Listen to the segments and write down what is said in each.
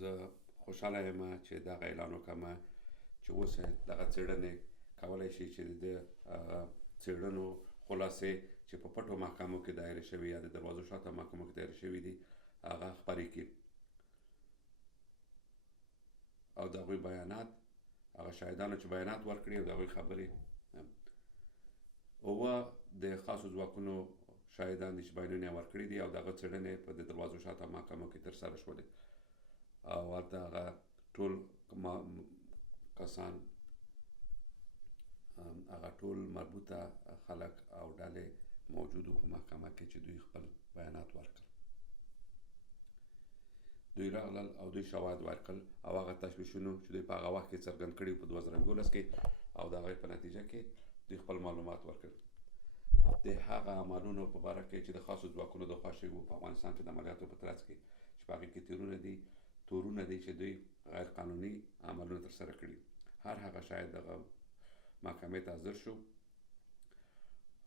زه خوشحاله یم چې دغه اعلان وکړم چې اوس دغه څېړنې کولی شي چې د څېړنو خلاصې چې په پټو محکمو کې دایره شوي یا د دروازو شاته محکمو کې دایره شوي دي هغه خپرې کړي او د هغوی بیانات هغه شاهدانو چې بیانات ورکړي او د هغوی خبرې اووه د خاصو ځواکونو شاهدان دي چې بیانونه یې ورکړي دي او د هغه څېړنې په د دروازو شاته محکمو کې ترسره شولې او هلته هغه ټول کسان هغه ټول مربوطه خلک او ډلې موجود وو په محکمه کې چې دوی خپل بیانات ورکړل دوی راغلل او دوی شواهد ورکړل او هغه تشویشونه چې دوی په هغه وخت کې څرګند کړي په 2011 کې او د هغې په نتیجه کې دوی خپل معلومات ورکړل د هغه عملونو په باره کې چې د خاصو ځواکونو د خوا شوي وو په افغانستان کې د عملیاتو په ترڅ کې چې په هغې کې تورونه دي چې دوی غیر قانوني عملونه ترسره کړي هر هغه شاید دغه محکمې ته حاضر شو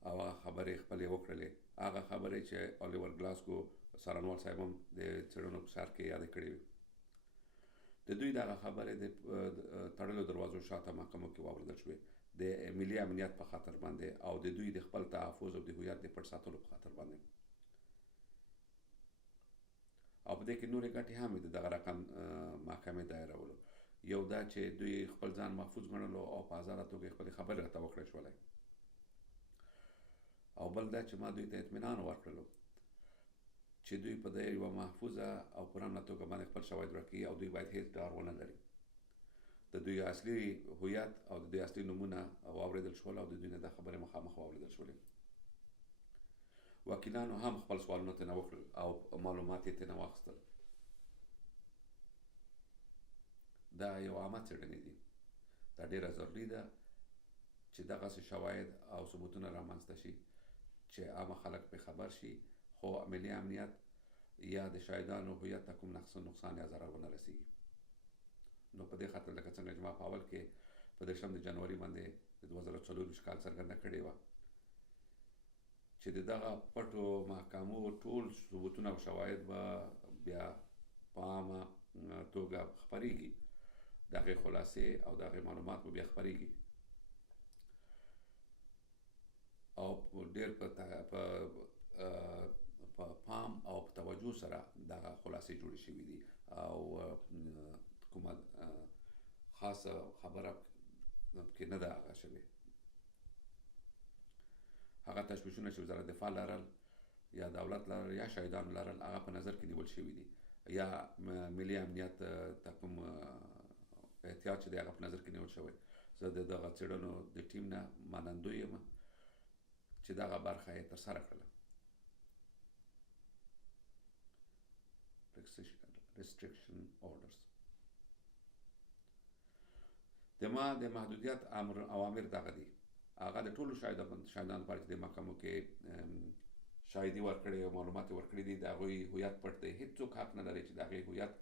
او هغه خبرې خپلې وکړلې هغه خبرې چې الیور ګلاسکو څارنوال صاحب هم د څېړنو په سر کې یادې کړې وې د دوی دغه خبرې د تړلو دروازو شاته محکمو کې واورېدل شوې د ملي امنیت په خاطر باندې او د دوی د خپل تحفظ او د هویت د پټ ساتلو په خاطر باندې او په دې کې نورې ګټې هم د دغه رقم محکمې دایرولو یو دا چې دوی خپل ځان محفوظ ګڼلو او په ازاده توګه خپلې خبرې راته وکړی شولی او بل دا چې ما دوی ته اطمینان ورکړلو چې دوی په دې یوه محفوظه او پرامنه توګه باندې خپل شواهد راکړي او دوی باید هېڅ ډار ونه لري د دوی اصلي هویت او د دوی اصلي نومونه واورېدل شول او د دوی نه دا خبرې مخامخ واورېدل شولې وکیلانو هم خپل سوالونه ترېنه وکړل او معلومات یې ترېنه واخیستل دا یو عامه څېړنې دي دا ډېره ضروري ده چې دغسې شواهد او ثبوتونه رامنځته شي چې عامه خلک پرې خبر شي خو ملي امنیت یا د شاهدانو هویت ته کوم نقصان یا ضرر ونه رسېږي نو په دې خاطر لکه څنګه چې ما په اول کې په 30 د جنوري باندې د 2024 کال څرګنده کړې وه چې د دغه پټو محکمو ټول ثبوتونه او شواهد به بیا په عامه توګه خپرېږي د هغې خلاصې او د هغې معلومات به بیا خپرېږي او ډېر په پام او په توجه سره دغه خلاصې جوړې شوي دي او کومه خاصه خبره پکې نه ده هغه شوې هغه تشویشونه چې وزارت دفاع لرل یا دولت لرل یا شاهدان لرل هغه په نظر کې نیول شوي دي یا ملي امنیت ته کوم احتیاط چې دی هغه په نظر کې نیول شوی زه د دغه څېړنو د ټیم نه منندوی یم چې دغه برخه یې ترسره کړله restriction orders د ما د محدودیت اوامر دغه دي هغه د ټولو شاهدانو لپاره چې د محکمو کې شاهدي ورکړې او معلومات یې ورکړي دي د هغوی هویت پټ دی هېڅوک حق نه لري چې د هغې هویت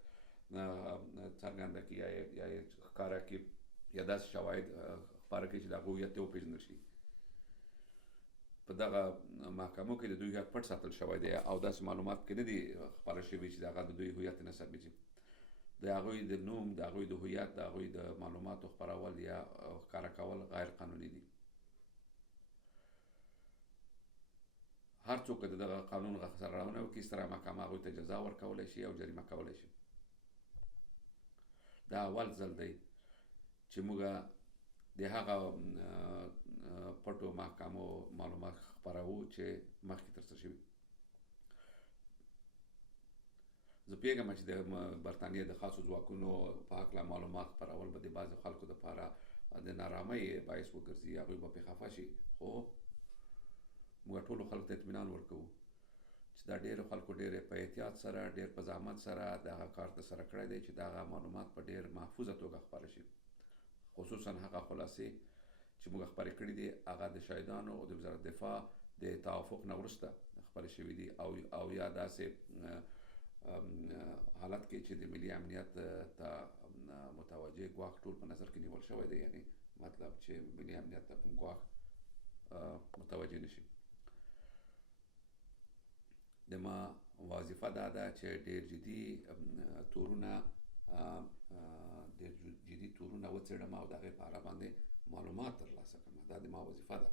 څرګنده کړي یا یې ښکاره کړي یا داسې شواهد خپاره کړي چې د هغه هویت یې وپېژندل شي په دغه محکمو کې د دوی هویت پټ ساتل شوی دی او داسې معلومات کې نه دي خپاره شوي چې د هغه د دوی هویت یې نه ثابتېږي د هغوی د نوم د هغوی د هویت د هغوی د معلوماتو خپرول یا ښکاره کول غیر قانوني دي هر څوک د دغه قانون سرغړونه وکړي ستره محکمه هغوی ته جزا ورکولی شي او جریمه کولی شي دا اول ځل دی چې موږ د هغه پټو محکمو معلومات خپروو چې مخکې ترسره شوي زه پوهېږم چې د برطانیې د خاصو ځواکونو په هکله معلومات خپرول به د بعضو خلکو دپاره د نارامۍ باعث وګرځي هغوی به پرې خفه شي خو موږ ټولو خلکو ته اطمینان ورکوو چې دا ډېرو خلکو ډېر په احتیاط سره ډېر په زحمت سره دغه کار ترسره کړی دی چې دغه معلومات په ډېر محفوظه توګه خپاره شي خصوصا هغه خلاصې چې موږ خپرې کړي دي هغه د شاهدانو او د وزارت دفاع د توافق نه وروسته خپرې شوي دي او یا داسې حالت کې چې د ملي امنیت ته متوجه ګواښ ټول په نظر کې نیول شوی دی یعنی مطلب چې ملي امنیت ته کوم ګواښ متوجه نشي د ما وظیفه دا ده چې ډېر جدي تورونه د جدي تورونه وڅېړم او د هغې په اړه باندې معلومات ترلاسه کړم. دا د ما وظیفه ده.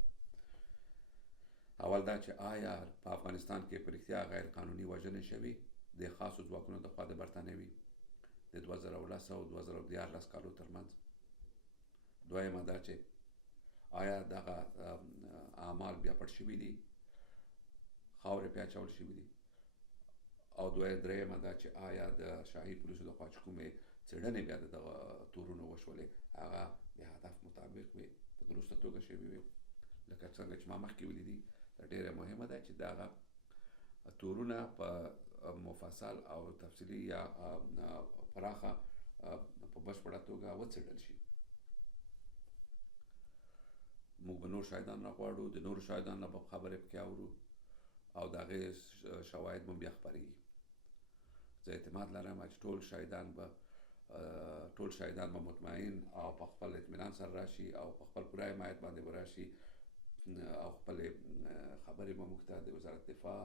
اول دا چې آیا په افغانستان کې په رښتیا غیر قانوني وژنې شوي د خاصو ځواکونو د خوا د برټانوي د 2010 او 2014 کالو ترمنځ. دویمه دا چې آیا دغه اعمال بیا پټ شوي دي، خاورې پې اچول شوي دي. او دریمه دا چې آیا د شاهي پولیسو د خوا چې کومې څېړنې بیا د دغه تورونو وشولې هغه د هدف مطابق وي، په درسته توګه شوي وي. لکه څنګه چې ما مخکې ولیدي، ډېره مهمه ده چې دغه تورونه په مفصل او تفصیلي یا پراخه په بشپړه توګه وڅېړل شي. موږ به نور شاهدان راغواړو، د نورو شاهدانو نه به خبرې پکې اورو او د هغې شواهد به بیا خپرېږي. زه اعتماد لرم چې ټول شاهدان به مطمئن او په خپل اطمینان سره راشي او په خپل پوره حمایت باندې به راشي او خپلې خبرې به موږ ته د وزارت دفاع،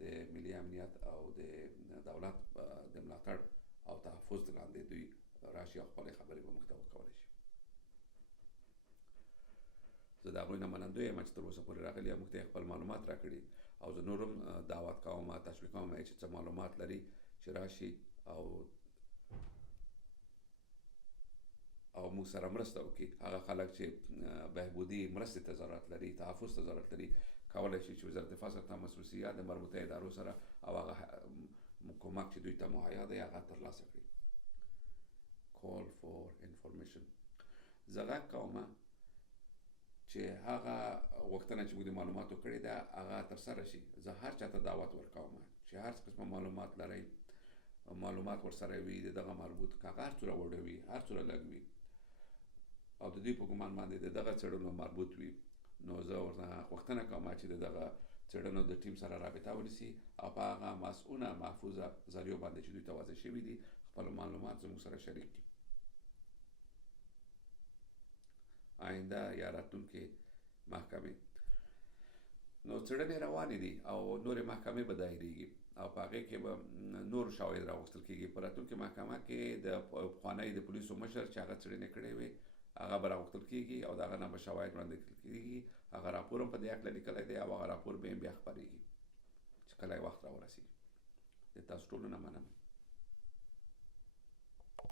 د ملي امنیت او د دولت د ملاتړ او تحفظ لاندې دوی راشي او خپلې خبرې به موږ ته وکولی شي. زه د هغوی نه منندوی یم چې تر اوسه پورې راغلي او موږ ته یې خپل معلومات راکړي او زه نور هم دعوت کوم، تشویق کوم چې څه معلومات لري چې راشي او موږ سره مرسته وکړي. هغه خلک چې بهبودي مرستې ته ضرورت لري، تحفظ ته ضرورت لري، کولی شي چې وزارت دفاع سره تماس ونیسي یا د مربوطه ادارو سره او هغه کومک چې دوی ته مهیا دی هغه ترلاسه کړي. Call for information. زه غږ کوم چې هغه غوښتنه چې موږ د معلوماتو کړې ده هغه ترسره شي. زه هر چا ته دعوت ورکوم چې هر څه قسمه معلومات لرئ، معلومات ورسره وي د دغه مربوط، که هغه هر څومره وړه وي، هر څومره لږ وي او د دوی په ګمان باندې د دغه څېړنو مربوط وي، نو زه ورته غوښتنه کوم چې د دغه څېړنو د ټیم سره رابطه ونیسي او په هغه مسؤونه محفوظه ذریعو باندې چې دوی ته واضح شوي دي خپل معلومات زموږ سره شریک کړي. آینده یا راتلونکې محکمې نو څېړنې روانې دي او نورې محکمې به دایریږي او په هغې کې به نور شواهد راغوښتل کېږي. په راتلونکې محکمه کې د پخوانی د پولیسو مشر چې هغه څېړنې کړې وي هغه به راغوښتل کېږي او د هغه نه به شواهد وړاندې کېږي. هغه راپور هم په دې هکله لیکلی دی او هغه راپور به بیا خپرېږي چې کله یې وخت راورسېږي. د تاسو ټولو نه منم.